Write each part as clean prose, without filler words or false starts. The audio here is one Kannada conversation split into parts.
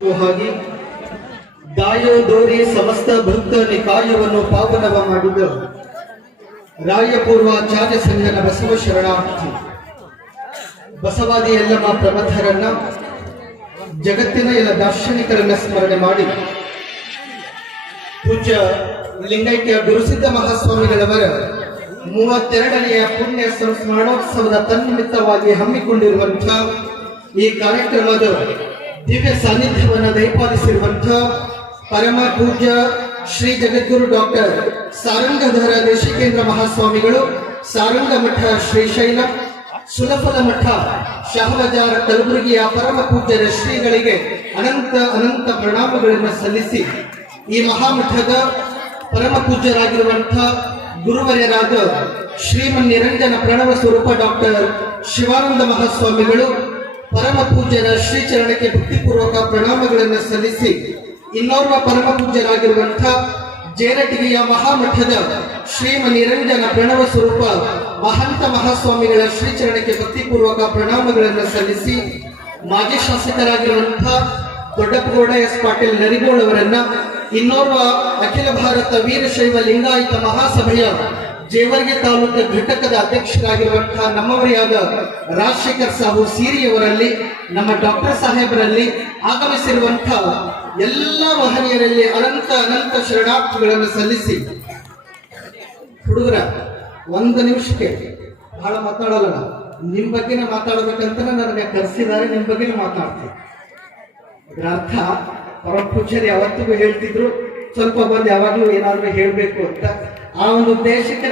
ಹಾಗೆ ದಾಯೋದೋರಿ ಸಮಸ್ತ ಭಕ್ತ ನಿಕಾಯವನ್ನು ಪಾವನವ ಮಾಡಿದ ರಾಯಪೂರ್ವಾಚಾರ್ಯ ಸಂಘನ ಬಸವ ಶರಣಾರ್ಥಿ ಬಸವಾದಿ ಎಲ್ಲಮ್ಮ ಪ್ರಮಥರನ್ನ ಜಗತ್ತಿನ ಎಲ್ಲ ದಾರ್ಶನಿಕರನ್ನ ಸ್ಮರಣೆ ಮಾಡಿ ಪೂಜ್ಯ ಲಿಂಗೈಕ್ಯ ಗುರುಸಿದ್ಧ ಮಹಾಸ್ವಾಮಿಗಳವರ 32ನೆಯ ಪುಣ್ಯ ಸ್ಮರಣೋತ್ಸವದ ತನ್ನಿಮಿತ್ತವಾಗಿ ಹಮ್ಮಿಕೊಂಡಿರುವಂತಹ ಈ ಕಾರ್ಯಕ್ರಮದ ದಿವ್ಯ ಸಾನ್ನಿಧ್ಯವನ್ನು ದಯಪಾಲಿಸಿರುವಂತಹ ಪರಮ ಪೂಜ್ಯ ಶ್ರೀ ಜಗದ್ಗುರು ಡಾಕ್ಟರ್ ಸಾರಂಗಧರ ದೇಶಿಕೇಂದ್ರ ಮಹಾಸ್ವಾಮಿಗಳು, ಸಾರಂಗ ಮಠ ಶ್ರೀಶೈಲ, ಸುಲಫಲ ಮಠ ಶಹಬಜಾರ ಕಲಬುರಗಿಯ ಪರಮ ಪೂಜ್ಯರ ಶ್ರೀಗಳಿಗೆ ಅನಂತ ಅನಂತ ಪ್ರಣಾಮಗಳನ್ನು ಸಲ್ಲಿಸಿ ಈ ಮಹಾಮಠದ ಪರಮ ಪೂಜ್ಯರಾಗಿರುವಂತಹ ಗುರುವರ್ಯರಾದ ಶ್ರೀಮನ್ ನಿರಂಜನ ಪ್ರಣವ ಸ್ವರೂಪ ಡಾಕ್ಟರ್ ಶಿವಾನಂದ ಮಹಾಸ್ವಾಮಿಗಳು ಪರಮ ಪೂಜ್ಯರ ಶ್ರೀಚರಣಕ್ಕೆ ಭಕ್ತಿಪೂರ್ವಕ ಪ್ರಣಾಮಗಳನ್ನು ಸಲ್ಲಿಸಿ ಇನ್ನೋರ್ವ ಪರಮ ಪೂಜ್ಯರಾಗಿರುವಂತಹ ಜೇರಟಗಿಯ ಮಹಾಮಠದ ಶ್ರೀಮ ನಿರಂಜನ ಪ್ರಣವ ಸ್ವರೂಪ ಮಹಂತ ಮಹಾಸ್ವಾಮಿಗಳ ಶ್ರೀಚರಣಕ್ಕೆ ಭಕ್ತಿಪೂರ್ವಕ ಪ್ರಣಾಮಗಳನ್ನು ಸಲ್ಲಿಸಿ ಮಾಜಿ ಶಾಸಕರಾಗಿರುವಂತಹ ದೊಡ್ಡಪ್ಪಗೌಡ ಎಸ್ ಪಾಟೀಲ್ ನರಿಗೋಳ್ ಅವರನ್ನ, ಇನ್ನೋರ್ವ ಅಖಿಲ ಭಾರತ ವೀರಶೈವ ಲಿಂಗಾಯತ ಮಹಾಸಭೆಯ ಜೇವರ್ಗಿ ತಾಲೂಕು ಘಟಕದ ಅಧ್ಯಕ್ಷರಾಗಿರುವಂತಹ ನಮ್ಮವರೇ ಆದ ರಾಜಶೇಖರ್ ಸಾಹು ಸೀರಿಯವರಲ್ಲಿ, ನಮ್ಮ ಡಾಕ್ಟರ್ ಸಾಹೇಬರಲ್ಲಿ, ಆಗಮಿಸಿರುವಂತಹ ಎಲ್ಲ ಮಹನೀಯರಲ್ಲಿ ಅನಂತ ಅನಂತ ಶರಣಾರ್ಥಿಗಳನ್ನು ಸಲ್ಲಿಸಿ, ಹುಡುಗರ ಒಂದು ನಿಮಿಷಕ್ಕೆ ಬಹಳ ಮಾತಾಡಲ್ಲ, ನಿಮ್ ಬಗ್ಗೆನೇ ಮಾತಾಡಬೇಕಂತ ನನಗೆ ಕರೆಸಿದ್ದಾರೆ, ನಿಮ್ ಬಗ್ಗೆನೇ ಮಾತಾಡ್ತೀನಿ. ಇದರ ಅರ್ಥ ಪರಮ ಪೂಜ್ಯರು ಯಾವತ್ತಿಗೂ ಹೇಳ್ತಿದ್ರು, ಸ್ವಲ್ಪ ಬಂದು ಯಾವಾಗಲೂ ಏನಾದ್ರೂ ಹೇಳ್ಬೇಕು ಅಂತ. ಆ ಒಂದು ಉದ್ದೇಶಕ್ಕೆ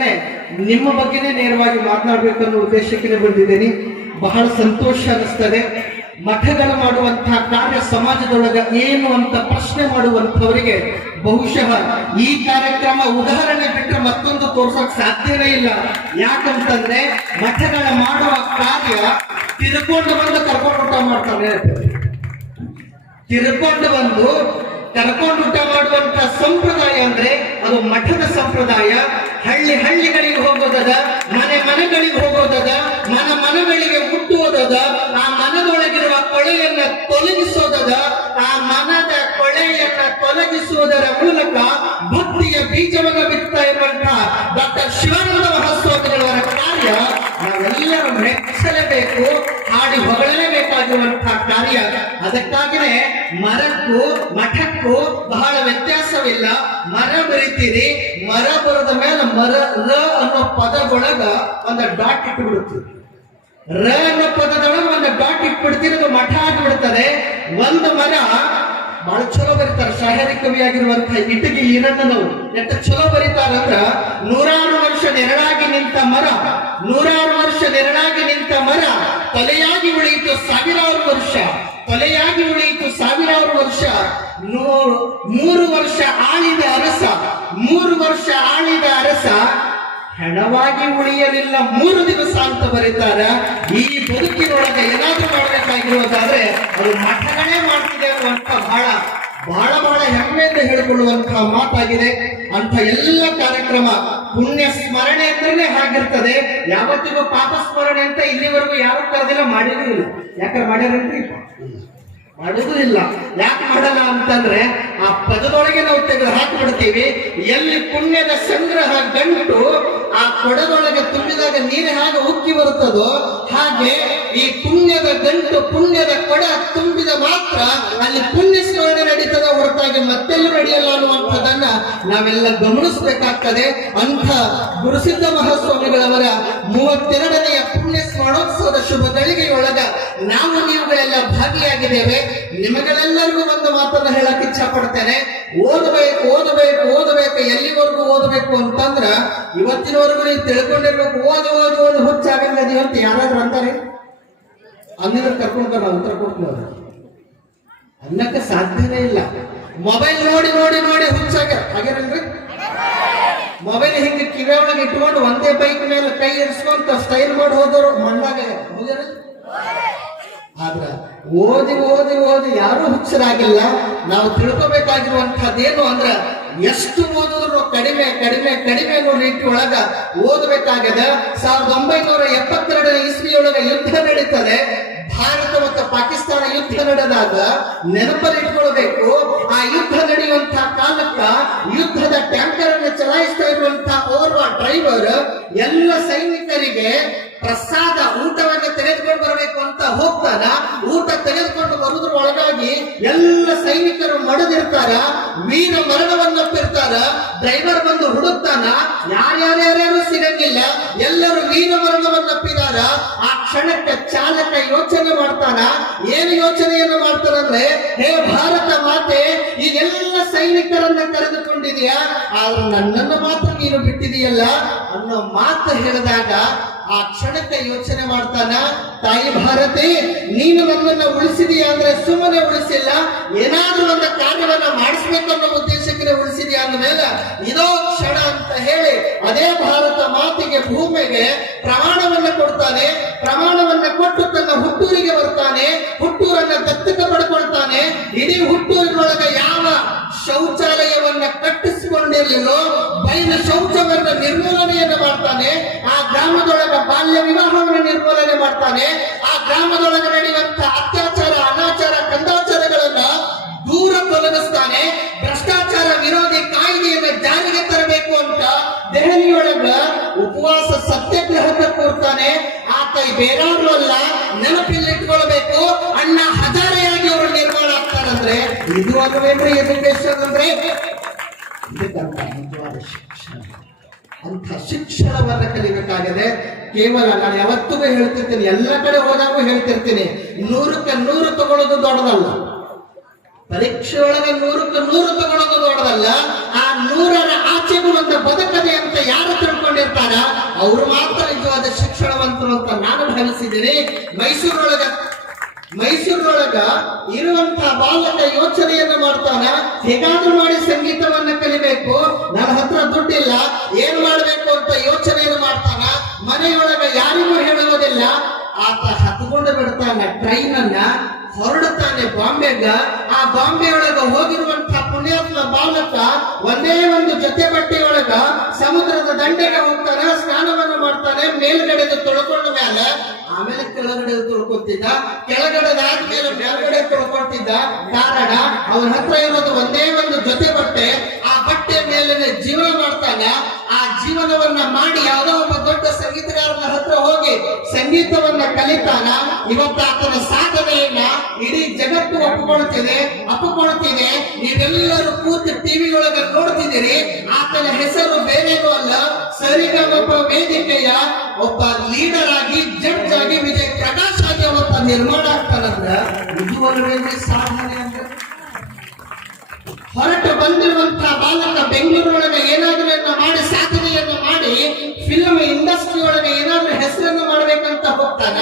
ನಿಮ್ಮ ಬಗ್ಗೆನೇ ನೇರವಾಗಿ ಮಾತನಾಡಬೇಕು ಅನ್ನೋ ಉದ್ದೇಶಕ್ಕೆ ಬಂದಿದ್ದೀನಿ. ಬಹಳ ಸಂತೋಷ ಅನಿಸ್ತದೆ. ಮಠಗಳು ಮಾಡುವಂತಹ ಕಾರ್ಯ ಸಮಾಜದೊಳಗ ಏನು ಅಂತ ಪ್ರಶ್ನೆ ಮಾಡುವಂತವರಿಗೆ ಬಹುಶಃ ಈ ಕಾರ್ಯಕ್ರಮ ಉದಾಹರಣೆ ಬಿಟ್ಟರೆ ಮತ್ತೊಂದು ತೋರ್ಸೋಕ್ ಸಾಧ್ಯವೇ ಇಲ್ಲ. ಯಾಕಂತಂದ್ರೆ ಮಠಗಳ ಮಾಡುವ ಕಾರ್ಯ ತಿರ್ಕೊಂಡು ಬಂದು ಕರ್ಕೊಂಡು ಊಟ ಮಾಡ್ತಾರೆ, ತಿರ್ಕೊಂಡು ಬಂದು ಕರ್ಕೊಂಡು ಊಟ ಮಾಡುವಂತ ಸಂಪ್ರದಾಯ ಅಂದ್ರೆ ಅದು ಮಠದ ಸಂಪ್ರದಾಯ. ಹಳ್ಳಿ ಹಳ್ಳಿಗಳಿಗೆ ಹೋಗೋದದ, ಮನೆ ಮನೆಗಳಿಗೆ ಹೋಗೋದದ, ಮನಗಳಿಗೆ ಮುಟ್ಟುವುದದ, ಆ ಮನದೊಳಗಿರುವ ಕೊಳೆಯನ್ನ ತೊಲಗಿಸೋದದ, ಆ ಮನದ ಕೊಳೆಯನ್ನ ತೊಲಗಿಸುವುದರ ಮೂಲಕ ಭಕ್ತಿಯ ಬೀಜವನ್ನು ಬಿತ್ತಾ ಇರುವಂತಹ ಡಾಕ್ಟರ್ ಶಿವಾನಂದ ಮಹಾಸ್ವಾಮಿಗಳವರ ಕಾರ್ಯ ನಾವೆಲ್ಲರೂ ಮೆಚ್ಚಲೇಬೇಕು, ಹಾಡಿ ಹೊಗಳಲೇಬೇಕಾಗಿರುವಂತಹ ಕಾರ್ಯ. ಅದಕ್ಕಾಗಿನೇ ಮರಕ್ಕೂ ಮಠಕ್ಕೂ ಬಹಳ ವ್ಯತ್ಯಾಸವಿಲ್ಲ. ಮರ ಬರಿತೀರಿ, ಮರ ಬರದ ಮೇಲೆ ಮರ ರ ಅನ್ನೋ ಪದದೊಳಗ ಒಂದು ಡಾಟ್ ಇಟ್ಟು ಬಿಡುತ್ತೀರಿ, ರ ಅನ್ನೋ ಪದದೊಳಗೆ ಒಂದು ಡಾಟ್ ಇಟ್ಬಿಡ್ತೀರಿ, ಅದು ಮಠ ಆಗಿಬಿಡ್ತದೆ. ಒಂದು ಮರ ಬಹಳ ಚಲೋ ಬರೀತಾರೆ ಶಾಹಿರಿ ಕವಿಯಾಗಿರುವಂತಹ ಇಟಗಿ ಈರಣ್ಣನವರು ಎಷ್ಟು ಚಲೋ ಬರೀತಾರಂದ್ರ, 100 ವರ್ಷ ನೆರಳಾಗಿ ನಿಂತ ಮರ, 100 ವರ್ಷ ನೆರಳಾಗಿ ನಿಂತ ಮರ ತಲೆಯಾಗಿ ಉಳಿಯಿತು 1000 ವರ್ಷ, ತಲೆಯಾಗಿ ಉಳಿಯಿತು 1000 ವರ್ಷ. 3 ವರ್ಷ ಆಳಿದ ಅರಸ, 3 ವರ್ಷ ಆಳಿದ ಅರಸ ಹೆಣವಾಗಿ ಉಳಿಯಲಿಲ್ಲ 3 ದಿವಸ ಅಂತ ಬರೀತಾರ. ಈ ಬದುಕಿನೊಳಗೆ ಏನಾದ್ರೂ ಮಾಡಬೇಕಾಗಿರುವುದಾದ್ರೆ ಅದು ಮಠಗಳೇ ಮಾಡ್ತಿದೆ ಅಂತ ಬಹಳ ಬಹಳ ಬಹಳ ಹೆಮ್ಮೆಯಿಂದ ಹೇಳಿಕೊಳ್ಳುವಂತಹ ಮಾತಾಗಿದೆ. ಅಂತ ಎಲ್ಲ ಕಾರ್ಯಕ್ರಮ ಪುಣ್ಯ ಸ್ಮರಣೆ ಅಂದ್ರೆ ಹಾಗಿರ್ತದೆ. ಯಾವತ್ತಿಗೂ ಪಾಪ ಸ್ಮರಣೆ ಅಂತ ಇಲ್ಲಿವರೆಗೂ ಯಾರು ಕರೆದಿಲ್ಲ, ಮಾಡಿದೂ ಇಲ್ಲ. ಯಾಕಂದ್ರೆ ಮಾಡ್ಯಾರಂತ್ರಿ ಮಾಡೋದು ಇಲ್ಲ. ಯಾಕೆ ಮಾಡಲ್ಲ ಅಂತಂದ್ರೆ ಆ ಪದದೊಳಗೆ ನಾವು ತೆಗೆದು ಹಾಕಿಬಿಡ್ತೀವಿ. ಎಲ್ಲಿ ಪುಣ್ಯದ ಸಂಗ್ರಹ ಗಂಟು ಆ ಕೊಡದೊಳಗೆ ತುಂಬಿದಾಗ ನೀರು ಹಾಗೆ ಉಕ್ಕಿ ಬರುತ್ತದೋ ಹಾಗೆ ಈ ಪುಣ್ಯದ ಗಂಟು, ಪುಣ್ಯದ ಕೊಡ ತುಂಬಿದ ಮಾತ್ರ ಅಲ್ಲಿ ಪುಣ್ಯ ಸ್ಮರಣೆ ನಡೀತದ, ಹೊರತಾಗಿ ಮತ್ತೆಲ್ಲೂ ನಡೆಯಲ್ಲ ಅನ್ನುವಂಥದ್ದನ್ನ ನಾವೆಲ್ಲ ಗಮನಿಸಬೇಕಾಗ್ತದೆ. ಅಂಥ ಗುರುಸಿದ್ಧ ಮಹಾಸ್ವಾಮಿಗಳವರ 32ನೆಯ ಪುಣ್ಯ ಸ್ಮರಣೋತ್ಸವದ ಶುಭ ಗಳಿಗೆಯೊಳಗ ನಾವು ನೀವುಗಳೆಲ್ಲ ಭಾಗಿಯಾಗಿದ್ದೇವೆ. ನಿಮಗಳೆಲ್ಲರಿಗೂ ಒಂದು ಮಾತನ್ನ ಹೇಳಕ್ ಇಚ್ಛಾ ಪಡ್ತೇನೆ. ಓದಬೇಕು ಓದಬೇಕು ಓದಬೇಕು, ಎಲ್ಲಿವರೆಗೂ ಓದಬೇಕು ಅಂತಂದ್ರ ಇವತ್ತಿನವರೆಗೂ ನೀವು ತಿಳ್ಕೊಂಡಿರ್ಬೇಕು. ಓದಿ ಓದಿ ಓದಿ ಹುಚ್ಚಾಗಂಗದೀವಿ ಅಂತ ಯಾರಾದ್ರೂ ಅಂತಾರೆ? ಅಂದಿದ್ರೆ ಕರ್ಕೊಂಡು ಉತ್ತರ ಕೊಡ್ತೀವಿ, ಅನ್ನಕ್ಕೆ ಸಾಧ್ಯನೇ ಇಲ್ಲ. ಮೊಬೈಲ್ ನೋಡಿ ನೋಡಿ ನೋಡಿ ಹಾಗೇನಲ್ರಿ? ಮೊಬೈಲ್ ಹಿಂಗೆ ಕಿವಿಯೊಳಗೆ ಇಟ್ಕೊಂಡು ಒಂದೇ ಬೈಕ್ ಮೇಲೆ ಕೈ ಇರಿಸ್ಕೊಂತ ಸ್ಟೈಲ್ ಮಾಡಿ ಹೋದವರು ಮಣ್ಣಾಗ ಹೋಗ್ಯಾರ. ಆದ್ರ ಓದಿ ಓದಿ ಓದಿ ಯಾರೂ ಹುಚ್ಚರಾಗಿಲ್ಲ. ನಾವು ತಿಳ್ಕೊಬೇಕಾಗಿರುವಂತಹದ್ದೇನು ಅಂದ್ರ ಎಷ್ಟು ಓದಿದ್ರು ಕಡಿಮೆ ಕಡಿಮೆ ಕಡಿಮೆ ಅನ್ನೋ ರೀತಿ ಒಳಗ ಓದಬೇಕಾಗದ. 1972 ಇಸ್ವಿಯೊಳಗ ಯುದ್ಧ ನಡೀತದೆ. ಭಾರತ ಮತ್ತು ಪಾಕಿಸ್ತಾನ ಯುದ್ಧ ನಡೆದಾಗ ನೆನಪಲ್ಲಿಟ್ಕೊಳ್ಬೇಕು, ಆ ಯುದ್ಧ ನಡೆಯುವಂತಹ ಕಾಲಕ್ಕ ಯುದ್ಧದ ಟ್ಯಾಂಕರ್ ಅನ್ನು ಚಲಾಯಿಸ್ತಾ ಇರುವಂತಹ ಓರ್ವ ಡ್ರೈವರ್ ಎಲ್ಲ ಸೈನಿಕರಿಗೆ ಪ್ರಸಾದ ಊಟವನ್ನು ತೆಗೆದುಕೊಂಡು ಬರಬೇಕು ಅಂತ ಹೋಗ್ತಾರ. ಊಟ ತೆಗೆದುಕೊಂಡು ಬರುವುದ್ರ ಒಳಗಾಗಿ ಎಲ್ಲ ಸೈನಿಕರು ಮಡದಿರ್ತಾರ, ವೀರ ಮರಣವನ್ನಪ್ಪಿರ್ತಾರ. ಡ್ರೈವರ್ ಬಂದು ಹುಡುಕ್ತಾನ, ಯಾರ್ಯಾರ್ಯಾರು ಸಿಗಂಗಿಲ್ಲ, ಎಲ್ಲರೂ ವೀರ ಮರಣವನ್ನಪ್ಪಿದಾರ. ಆ ಕ್ಷಣಕ್ಕೆ ಚಾಲಕ ಯೋಚನೆ ಮಾಡ್ತಾನ. ಏನು ಯೋಚನೆಯನ್ನು ಮಾಡ್ತಾರಂದ್ರೆ, ಹೇ ಭಾರತ ಮಾತೆ, ಈಗೆಲ್ಲ ಸೈನಿಕರನ್ನ ಕರೆದುಕೊಂಡಿದೀಯಾ, ಆದ್ರೆ ನನ್ನನ್ನು ಮಾತ್ರ ನೀನು ಬಿಟ್ಟಿದೀಯಲ್ಲ ಅನ್ನೋ ಮಾತು ಹೇಳಿದಾಗ ಆ ಕ್ಷಣಕ್ಕೆ ಯೋಚನೆ ಮಾಡ್ತಾನ, ತಾಯಿ ಭಾರತಿ, ನೀನು ನನ್ನನ್ನು ಉಳಿಸಿದೀಯ ಅಂದ್ರೆ ಸುಮ್ಮನೆ ಉಳಿಸಿಲ್ಲ, ಏನಾದ್ರೂ ಒಂದು ಕಾರ್ಯವನ್ನ ಮಾಡಿಸ್ಬೇಕು ಅನ್ನೋ ಉದ್ದೇಶಕ್ಕೆ ಉಳಿಸಿದೀಯ ಅಂದ್ಮೇಲೆ ಇದೋ ಕ್ಷಣ ಅಂತ ಹೇಳಿ ಅದೇ ಭಾರತ ಮಾತಿಗೆ ಭೂಮಿಗೆ ಪ್ರಮಾಣವನ್ನ ಕೊಡ್ತಾನೆ. ಪ್ರಮಾಣವನ್ನ ಕೊಟ್ಟು ತನ್ನ ಹುಟ್ಟೂರಿಗೆ ಬರ್ತಾನೆ. ಹುಟ್ಟೂರನ್ನ ದತ್ತಕ ಪಡ್ಕೊಳ್ತಾನೆ. ಇಡೀ ಹುಟ್ಟೂರಿನೊಳಗೆ ಯಾವ ಶೌಚಾಲಯವನ್ನ ಕಟ್ಟಿಸಿಕೊಂಡಿರಲಿಲ್ಲೋ ಬಯಲು ಶೌಚವನ್ನ ನಿರ್ಮೂಲನೆಯನ್ನು ಮಾಡ್ತಾನೆ. ಆ ಗ್ರಾಮದೊಳಗ ಬಾಲ್ಯ ವಿವಾಹವನ್ನು ನಿರ್ಮೂಲನೆ ಮಾಡ್ತಾನೆ. ಆ ಗ್ರಾಮದೊಳಗೆ ನಡೆಯುವಂತ ಅತ್ಯಾಚಾರ, ಅನಾಚಾರ, ಕಂದಾಚಾರಗಳನ್ನ ದೂರ ತೊಲಗಿಸ್ತಾನೆ. ಭ್ರಷ್ಟಾಚಾರ ವಿರೋಧಿ ಕಾಯ್ದೆಯನ್ನು ಜಾರಿಗೆ ತರಬೇಕು ಅಂತ ದೆಹಲಿಯೊಳಗ ಉಪವಾಸ ಸತ್ಯಾಗ್ರಹಕ್ಕೆ ಕೂರ್ತಾನೆ. ಆತ ಬೇರಾದ್ರೂ ಅಲ್ಲ, ನೆನಪಿಲ್ಲಿಟ್ಕೊಳ್ಬೇಕು, ಅಣ್ಣ ಹಜಾರೆಯಾಗಿ ಅವರು ನಿರ್ಮಾಣ ಆಗ್ತಾರಂದ್ರೆ ಇದು ಅಲ್ವೇನ್ರಿ ಎಜುಕೇಶನ್ ಅಂದ್ರೆ? ಇದಕ್ಕಂತ ನಿಜವಾದ ಶಿಕ್ಷಣ. ಅಂತ ಶಿಕ್ಷಣವನ್ನ ಕಲಿಬೇಕಾಗಿದೆ. ಕೇವಲ ನಾನು ಯಾವತ್ತಿಗೂ ಹೇಳ್ತಿರ್ತೀನಿ, ಎಲ್ಲ ಕಡೆ ಹೋದಾಗೂ ಹೇಳ್ತಿರ್ತೀನಿ, 100ಕ್ಕೆ 100 ತಗೊಳ್ಳೋದು ದೊಡ್ಡದಲ್ಲ. ಪರೀಕ್ಷೆ ಒಳಗೆ 100ಕ್ಕೆ 100 ತಗೊಳ್ಳೋದು ದೊಡ್ಡದಲ್ಲ. ಆ 100ರ ಆಚೆಗೂ ಒಂದು ಬದುಕದೆ ಅಂತ ಯಾರು ತಿಳ್ಕೊಂಡಿರ್ತಾರ ಅವರು ಮಾತ್ರ ನಿಜವಾದ ಶಿಕ್ಷಣವಂತರು ಅಂತ ನಾನು ಭಾವಿಸಿದ್ದೀನಿ. ಮೈಸೂರೊಳಗ ಇರುವಂತಹ ಬಾಲಕ ಯೋಚನೆಯನ್ನು ಮಾಡ್ತಾನ, ಹೇಗಾದ್ರೂ ಮಾಡಿ ಸಂಗೀತವನ್ನ ಕಲಿಬೇಕು, ನನ್ನ ಹತ್ರ ದುಡ್ಡಿಲ್ಲ, ಏನ್ ಮಾಡ್ಬೇಕು ಅಂತ ಯೋಚನೆಯನ್ನು ಮಾಡ್ತಾನ. ಮನೆಯೊಳಗ ಯಾರಿಗೂ ಹೇಳುವುದಿಲ್ಲ. ಆತ ಹತ್ಕೊಂಡು ಬಿಡ್ತಾನ ಟ್ರೈನ್ ಅನ್ನ, ಹೊರಡುತ್ತಾನೆ ಬಾಂಬೆಗ. ಆ ಬಾಂಬೆ ಒಳಗ ಹೋಗಿರುವಂತಹ ಪುಣ್ಯಾತ್ಮ ಬಾಲಕ ಒಂದೇ ಒಂದು ಜೊತೆ ಬಟ್ಟೆಯೊಳಗ ಸಮುದ್ರದ ದಂಡೆಗೆ ಹೋಗ್ತಾನೆ, ಸ್ನಾನವನ್ನು ಮಾಡ್ತಾನೆ. ಮೇಲ್ಗಡೆದು ತೊಳ್ಕೊಂಡ ಮೇಲೆ ಆಮೇಲೆ ಕೆಳಗಡೆ ತೊಳ್ಕೊತಿದ್ದ, ಕೆಳಗಡೆದಾದ್ಮೇಲೆ ಮೇಲ್ಗಡೆ ತೊಳ್ಕೊತಿದ್ದ. ಕಾರಣ ಅವನ ಹತ್ರ ಇರೋದು ಒಂದೇ ಒಂದು ಜೊತೆ ಬಟ್ಟೆ. ಆ ಬಟ್ಟೆ ಮೇಲೆ ಜೀವನ ಮಾಡ್ತಾನೆ. ಆ ಜೀವನವನ್ನ ಮಾಡಿ ಯಾವುದೋ ಒಬ್ಬ ದೊಡ್ಡ ಸಂಗೀತಗಾರನ ಹತ್ರ ಹೋಗಿ ಸಂಗೀತವನ್ನ ಕಲಿತಾನ. ಇವತ್ತು ಆತನ ಸಾಧನೆಯನ್ನ ಇಡೀ ಜಗತ್ತು ಅಪ್ಪುಕೊಳ್ತಿದೆ. ನೀವೆಲ್ಲರೂ ಕೂತು ಟಿವಿ ಒಳಗೆ ನೋಡ್ತಿದ್ದೀರಿ. ಆತನ ಹೆಸರು ಬೇರೇನೂ ಅಲ್ಲ, ಸರಿಗಮಪ ವೇದಿಕೆಯ ಒಬ್ಬ ಲೀಡರ್ ಆಗಿ, ಜಡ್ಜ್ ಆಗಿ, ವಿಜಯ್ ಪ್ರಕಾಶ್ ಆಗಿ ಅವತ್ತ ನಿರ್ಮಾಣ ಆಗ್ತಾನಂದ್ರ ಇದುವರೆಗೆ ಸಾಧನೆ ಅಂದ್ರೆ. ಹೊರಟು ಬಂದಿರುವಂತಹ ಬಾಲಕ ಬೆಂಗಳೂರೊಳಗೆ ಏನಾದ್ರೂ ಮಾಡಿ ಸಾಧನೆಯನ್ನು ಮಾಡಿ ಫಿಲ್ಮ್ ಇಂಡಸ್ಟ್ರಿ ಒಳಗೆ ಏನಾದ್ರೂ ಹೆಸರನ್ನು ಮಾಡ್ಬೇಕಂತ ಹೋಗ್ತಾನ.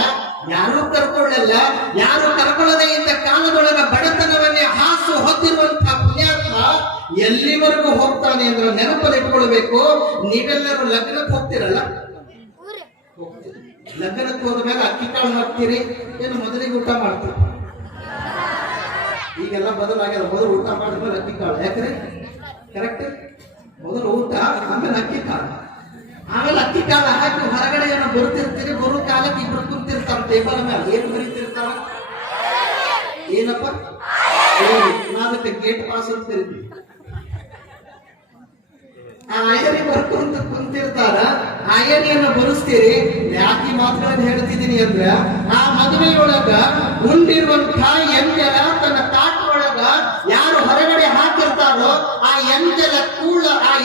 ಯಾರು ಕರ್ಕೊಳ್ಳಲ್ಲ. ಯಾರು ಕರ್ಕೊಳ್ಳದೆ ಇದ್ದ ಕಾಲದೊಳಗ ಬಡತನವನ್ನೇ ಹಾಸು ಹೊತ್ತಿರುವಂತಹ ಪುಣ್ಯಾತ್ಮ ಎಲ್ಲಿವರೆಗೂ ಹೋಗ್ತಾನೆ ಅಂದ್ರೆ ನೆನಪಲ್ಲಿ ಇಟ್ಕೊಳ್ಬೇಕು. ನೀವೆಲ್ಲರೂ ಲಗ್ನಕ್ಕೆ ಹೋಗ್ತಿರಲ್ಲ, ಲಗ್ನಕ್ಕೆ ಹೋದ್ಮೇಲೆ ಅಕ್ಕಿ ಕಾಳು ಹಾಕ್ತೀರಿ, ಏನು ಮೊದಲಿಗೆ ಊಟ ಮಾಡ್ತೀರಿ? ಈಗೆಲ್ಲ ಬದಲಾಗ್ಯದ. ಮೊದಲು ಊಟ ಮಾಡಿದ್ಮೇಲೆ ಅಕ್ಕಿ ಕಾಳು. ಯಾಕ್ರಿ? ಕರೆಕ್ಟ್. ಮೊದಲು ಊಟ, ಆಮೇಲೆ ಅಕ್ಕಿ ಕಾಳು, ಆಮೇಲೆ ಅಕ್ಕಿ ಕಾಳು ಹಾಕಿ ಹೊರಗಡೆ ಏನೋ ಬರ್ತಿರ್ತೀರಿ. ಬರೋ ಕಾಲಕ್ಕೆ ಇಬ್ರು ಕುಂತಿರ್ತಾರ ಟೇಬಲ್ ಮೇಲೆ. ಏನ್ ಬರೀತಿರ್ತಾರ? ಏನಪ್ಪ? ನಾವಕ್ಕೆ ಗೇಟ್ ಪಾಸ್ ಅಂತ ಕರಿತೀವಿ. ಆ ಆಯರಿ ಬರ್ಕೊಂತ ಕುಂತಿರ್ತಾರ. ಆಯರಿಯನ್ನು ಬರೆಸ್ತೀರಿ. ಯಾಕೆ ಮಾತುಗಳನ್ನು ಹೇಳ್ತಿದ್ದೀನಿ ಅಂದ್ರೆ, ಆ ಮದುವೆಯೊಳಗ ಉಂಡಿರುವಂತಹ ಎಂಜಲ ತನ್ನ ತಾಟೊಳಗ ಯಾರು ಹೊರಗಡೆ ಹಾಕಿರ್ತಾರೋ ಆ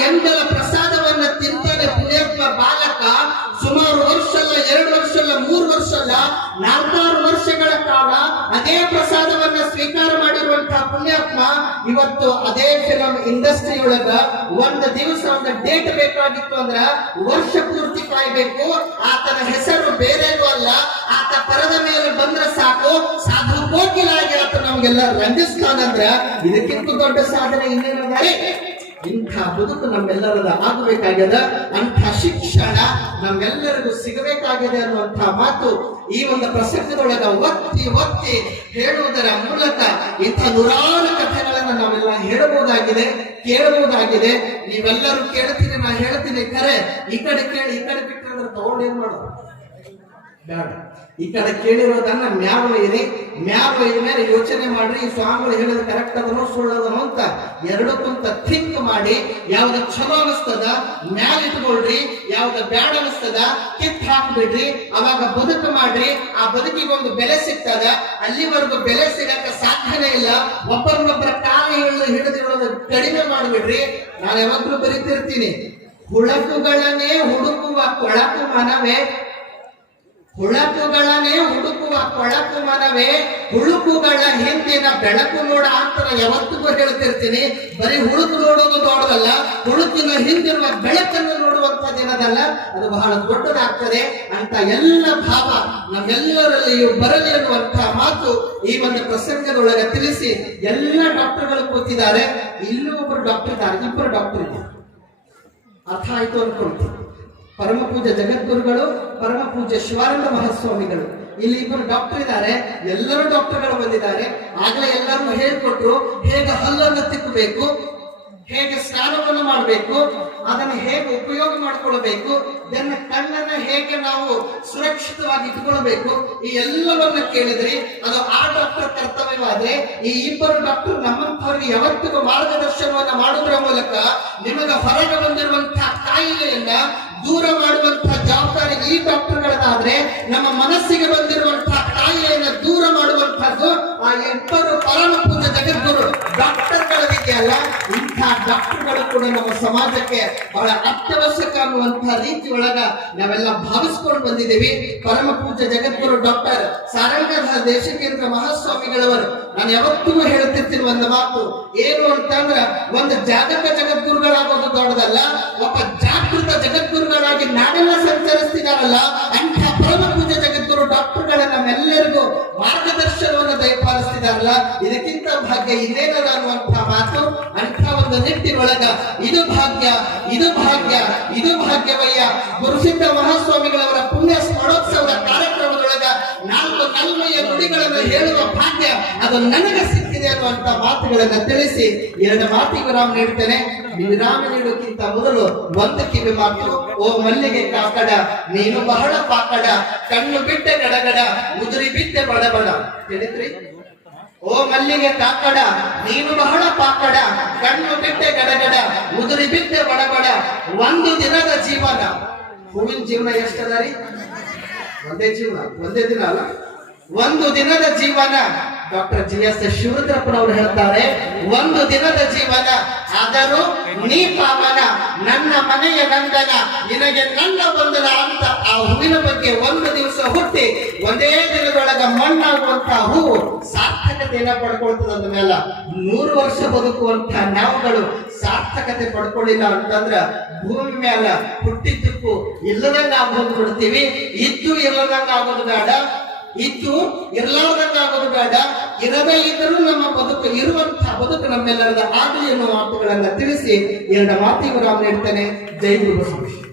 ಎಂಜಲ ಪ್ರಸಾದವನ್ನ ತಿಂತಾನೆ ಪುಣ್ಯಾತ್ಮ ಬಾಲಕ. ಸುಮಾರು ವರ್ಷ ಅಲ್ಲ, 2 ವರ್ಷ ಅಲ್ಲ, 3 ವರ್ಷ ಅಲ್ಲ, 4 ವರ್ಷಗಳ ಕಾಲ ಅದೇ ಪ್ರಸಾದವನ್ನ ಸ್ವೀಕಾರ ಮಾಡಿರುವಂತಹ ಪುಣ್ಯಾತ್ಮ ಇವತ್ತು ಅದೇ ಫಿಲಂ ಇಂಡಸ್ಟ್ರಿ ಒಳಗ ಒಂದು ದಿವಸ ಒಂದು ಡೇಟ್ ಬೇಕಾಗಿತ್ತು ಅಂದ್ರ ವರ್ಷ ಪೂರ್ತಿ ಕಾಯ್ಬೇಕು. ಆತನ ಹೆಸರು ಬೇರೇನೂ ಅಲ್ಲ. ಆತ ಪರದ ಮೇಲೆ ಬಂದ್ರೆ ಸಾಕು, ಸಾಧು ಕೋಕಿಲಾಗಿ ಆತ ನಮ್ಗೆಲ್ಲ ರಂಜಿಸ್ತಾನಂದ್ರ ಇದಕ್ಕಿಂತ ದೊಡ್ಡ ಸಾಧನೆ ಇನ್ನೇನದಾರೆ? ಇಂಥ ಬದುಕು ನಮ್ಮೆಲ್ಲರದ ಆಗಬೇಕಾಗ್ಯದ. ಅಂಥ ಶಿಕ್ಷಣ ನಮ್ಮೆಲ್ಲರಿಗೂ ಸಿಗಬೇಕಾಗಿದೆ ಅನ್ನುವಂತಹ ಮಾತು ಈ ಒಂದು ಪ್ರಸಂಗದೊಳಗ ಒತ್ತಿ ಹೇಳುವುದರ ಮೂಲಕ ಇಂಥ 100 ಕಥೆಗಳನ್ನು ನಾವೆಲ್ಲ ಹೇಳಬಹುದಾಗಿದೆ, ಕೇಳಬಹುದಾಗಿದೆ. ನೀವೆಲ್ಲರೂ ಕೇಳ್ತೀನಿ, ನಾ ಹೇಳ್ತೀನಿ ಖರೆ. ಈ ಕಡೆ ಕೇಳಿ, ಈ ಕಡೆ ಬಿಟ್ಟರೆ ತಗೊಂಡೇನ್ ಮಾಡೋದು? ಬೇಡ. ಈ ಕಡೆ ಕೇಳಿರೋದನ್ನ ಮ್ಯಾಲ ಒಯ್ಯಿರಿ, ಮ್ಯಾಲ ಒಯ್ದ ಮೇಲೆ ಯೋಚನೆ ಮಾಡ್ರಿ, ಈ ಸ್ವಾಮಿಗಳು ಹೇಳಿದ ಕರೆಕ್ಟ್ ಅದನೋ ಸುಳ್ಳದನೋ ಅಂತ ಎರಡಕ್ಕಂತ ಥಿಂಕ್ ಮಾಡಿ ಯಾವ್ದು ಚಲೋ ಅನಿಸ್ತದ ಮ್ಯಾಲ ಇಟ್ಕೊಳ್ರಿ, ಯಾವ್ದು ಬ್ಯಾಡ ಅನಿಸ್ತದ ಕಿತ್ ಹಾಕ್ಬಿಡ್ರಿ. ಅವಾಗ ಬದುಕು ಮಾಡ್ರಿ, ಆ ಬದುಕಿಗೆ ಒಂದು ಬೆಲೆ ಸಿಗ್ತದ. ಅಲ್ಲಿವರೆಗೂ ಬೆಲೆ ಸಿಗಕ್ಕೆ ಸಾಧ್ಯನೇ ಇಲ್ಲ. ಒಬ್ಬರನ್ನೊಬ್ಬರ ಕಾಲ ಹಿಡಿದಿರೋದು ಕಡಿಮೆ ಮಾಡ್ಬಿಡ್ರಿ. ನಾನು ಯಾವಾಗ್ಲೂ ಬರೀತಿರ್ತೀನಿ, ಹುಳಕುಗಳನ್ನೇ ಹುಡುಕುವ ಕೊಳಕು ಮನವೇ, ಹುಳಕುಗಳನ್ನೇ ಹುಡುಕುವ ಕೊಳಕು ಮನವೇ, ಹುಳುಕುಗಳ ಹಿಂದಿನ ಬೆಳಕು ನೋಡ ಅಂತ ಯಾವತ್ತಿಗೂ ಹೇಳ್ತಿರ್ತೀನಿ. ಬರೀ ಹುಳುಕು ನೋಡೋದು ದೊಡ್ಡದಲ್ಲ, ಹುಳುಕಿನ ಹಿಂದಿರುವ ಬೆಳಕನ್ನು ನೋಡುವಂತದ್ದೇನದಲ್ಲ, ಅದು ಬಹಳ ದೊಡ್ಡದಾಗ್ತದೆ ಅಂತ ಎಲ್ಲ ಭಾವ ನಮ್ಮೆಲ್ಲರಲ್ಲಿಯೂ ಬರಲಿ ಅನ್ನುವಂತಹ ಮಾತು ಈ ಒಂದು ಪ್ರಸಂಗದೊಳಗೆ ತಿಳಿಸಿ ಎಲ್ಲ ಡಾಕ್ಟರ್ಗಳು ಕೂತಿದ್ದಾರೆ. ಇಲ್ಲೂ ಒಬ್ಬರು ಡಾಕ್ಟರ್ ಇದ್ದಾರೆ, ಇಬ್ಬರು ಡಾಕ್ಟರ್ ಇದ್ದಾರೆ. ಅರ್ಥ ಆಯ್ತು ಅನ್ಕೊಳ್ತೀನಿ. ಪರಮ ಪೂಜ್ಯ ಜಗದ್ಗುರುಗಳು, ಪರಮ ಪೂಜ್ಯ ಶಿವಾನಂದ ಮಹಾಸ್ವಾಮಿಗಳು, ಇಲ್ಲಿ ಇಬ್ಬರು ಡಾಕ್ಟರ್ ಇದ್ದಾರೆ. ಎಲ್ಲರೂ ಡಾಕ್ಟರ್ಗಳು ಬಂದಿದ್ದಾರೆ. ಆಗಲೇ ಎಲ್ಲರೂ ಹೇಳ್ಕೊಟ್ರು ಹೇಗೆ ಹಲ್ಲನ್ನು ತಿಕ್ಕಬೇಕು, ಹೇಗೆ ಸ್ನಾನವನ್ನು ಮಾಡಬೇಕು, ಅದನ್ನು ಹೇಗೆ ಉಪಯೋಗ ಮಾಡಿಕೊಳ್ಳಬೇಕು, ಇದನ್ನ ಕಣ್ಣನ್ನ ಹೇಗೆ ನಾವು ಸುರಕ್ಷಿತವಾಗಿ ಇಟ್ಕೊಳ್ಬೇಕು, ಈ ಎಲ್ಲವನ್ನ ಕೇಳಿದ್ರಿ. ಅದು ಆ ಡಾಕ್ಟರ್ ಕರ್ತವ್ಯವಾದ್ರೆ ಈ ಇಬ್ಬರು ಡಾಕ್ಟರ್ ನಮ್ಮಂಥವ್ರಿಗೆ ಯಾವತ್ತಿಗೂ ಮಾರ್ಗದರ್ಶನವನ್ನ ಮಾಡುವುದರ ಮೂಲಕ ನಿಮಗೆ ಹೊರಗೆ ಬಂದಿರುವಂತಹ ಕಾಯಿಲೆಯನ್ನ ದೂರ ಮಾಡುವಂತಹ ಜವಾಬ್ದಾರಿ ಈ ಡಾಕ್ಟರ್ಗಳದಾದ್ರೆ, ನಮ್ಮ ಮನಸ್ಸಿಗೆ ಬಂದಿರುವಂತಹ ಕಾಯಿಲೆಯನ್ನ ದೂರ ಮಾಡುವಂತಹದ್ದು ಆ ಇಬ್ಬರು ಪರಮ ಪೂಜ್ಯ ಜಗದ್ಗುರು ಡಾಕ್ಟರ್ಗಳಿದೆಯಲ್ಲ. ಇಂತಹ ಡಾಕ್ಟರ್ಗಳು ಕೂಡ ನಮ್ಮ ಸಮಾಜಕ್ಕೆ ಬಹಳ ಅತ್ಯವಶ್ಯಕ ಅನ್ನುವಂತಹ ರೀತಿ ಒಳಗ ನಾವೆಲ್ಲ ಭಾವಿಸ್ಕೊಂಡು ಬಂದಿದ್ದೀವಿ. ಪರಮ ಪೂಜ್ಯ ಜಗದ್ಗುರು ಡಾಕ್ಟರ್ ಸಾರಂಗಧರ ದೇಶಿಕೇಂದ್ರ ಮಹಾಸ್ವಾಮಿಗಳವರು ನಾನು ಯಾವತ್ತಿಗೂ ಹೇಳ್ತಿರ್ತೀನಿ ಒಂದು ಮಾತು ಏನು ಅಂತಂದ್ರ, ಒಂದು ಜಾಗೃತ ಜಗದ್ಗುರುಗಳಾಗೋದು ದೊಡ್ಡದಲ್ಲ, ಒಬ್ಬ ಜಾಗೃತ ಜಗದ್ಗುರುಗಳಾಗಿ ನಾಡೆಲ್ಲ ಸಂಚರಿಸ್ತಿದಾರಲ್ಲ ಅಂಥ ಪರಮ ಪೂಜ್ಯ ಜಗದ್ಗುರು ಡಾಕ್ಟರ್ಗಳ ನಮ್ಮೆಲ್ಲರಿಗೂ ಮಾರ್ಗದರ್ಶನವನ್ನು ದಯಪಾಲಿಸ್ತಿದಾರಲ್ಲ, ಇದಕ್ಕಿಂತ ಭಾಗ್ಯ ಇದೇನದ ಅನ್ನುವಂತಹ ಮಾತು. ಅಂಥ ಒಂದು ನಿಟ್ಟಿನೊಳಗ ಇದು ಭಾಗ್ಯ, ಇದು ಭಾಗ್ಯ, ಇದು ಭಾಗ್ಯವಯ್ಯ. ಗುರುಸಿದ್ಧ ಮಹಾಸ್ವಾಮಿಗಳವರ ಪುಣ್ಯ ಸ್ಮರಣೋತ್ಸವದ ಕಾರ್ಯಕ್ರಮದೊಳಗ 4 ಕಲ್ಮೆಯ ನುಡಿಗಳನ್ನು ಹೇಳುವ ಭಾಗ್ಯ ಅದು ನನಗೆ ಸಿಕ್ಕಿದೆ ಅನ್ನುವಂತ ಮಾತುಗಳನ್ನ ತಿಳಿಸಿ 2 ಮಾತಿಗೆ ವಿರಾಮ ನೀಡ್ತೇನೆ. ವಿರಾಮ ನೀಡೋಕ್ಕಿಂತ ಮೊದಲು ಒಂದು ಕಿವಿ ಮಾತು. ಓ ಮಲ್ಲಿಗೆ ಕಾಕಡ ನೀನು ಬಹಳ ಪಾಕಡ, ಕಣ್ಣು ಬಿಟ್ಟೆ ಗಡಗಡ, ಉದುರಿ ಬಿಟ್ಟೆ ಬಡಬಡ. ಹೇಳಿದ್ರಿ? ಓ ಮಲ್ಲಿಗೆ ಕಾಕಡ ನೀನು ಬಹಳ ಪಾಕಡ, ಕಣ್ಣು ಬಿಟ್ಟೆ ಗಡಗಡ, ಉದುರಿ ಬಿಟ್ಟೆ ಬಡಬಡ. ಒಂದು ದಿನದ ಜೀವನ, ಹೂವಿನ ಜೀವನ ಎಷ್ಟದ ರೀ? ಒಂದೇ ಜೀವನ, ಒಂದೇ ದಿನ ಅಲ್ಲ, ಒಂದು ದಿನದ ಜೀವನ. ಡಾಕ್ಟರ್ GS ಶಿವರುದ್ರಪ್ಪನವರು ಹೇಳ್ತಾರೆ, ಒಂದು ದಿನದ ಜೀವನ ಆದರೂ ನೀ ಪಾವನ, ನನ್ನ ಮನೆಯ ನಂದನ, ನಿನಗೆ ನನ್ನ ಬಂಧನ ಅಂತ ಆ ಹೂವಿನ ಬಗ್ಗೆ ಒಂದು ದಿವಸ ಹುಟ್ಟಿ ಒಂದೇ ದಿನದೊಳಗ ಮಣ್ಣಾಗುವಂತಹ ಹೂವು ಸಾರ್ಥಕತೆಯನ್ನ ಪಡ್ಕೊಳ್ತದ. ಅಂದ ಮೇಲೆ 100 ವರ್ಷ ಬದುಕುವಂತಹ ನಾವುಗಳು ಸಾರ್ಥಕತೆ ಪಡ್ಕೊಳ್ಳಿಲ್ಲ ಅಂತಂದ್ರ ಭೂಮಿ ಮೇಲ ಹುಟ್ಟಿದ್ದಕ್ಕೂ ಇಲ್ಲದಂಗ ಆಗೋದು ಬಿಡ್ತೀವಿ. ಇದ್ದು ಇಲ್ಲದಂಗ ಆಗೋದು ಬೇಡ, ಇದ್ದು ಇರ್ಲಾರ್ದಂಗ ಆಗೋದು ಬೇಡ. ಇರದೇ ಇದ್ದರೂ ನಮ್ಮ ಬದುಕು ಇರುವಂತಹ ಬದುಕು ನಮ್ಮೆಲ್ಲರದ ಆಗಲಿ ಎನ್ನುವ ಮಾತುಗಳನ್ನ ತಿಳಿಸಿ 2 ಮಾತಿಗೆ ವಿರಾಮ ನೀಡ್ತೇನೆ. ಜೈ ಗುರು ಬಸವೇಶ್ವರ.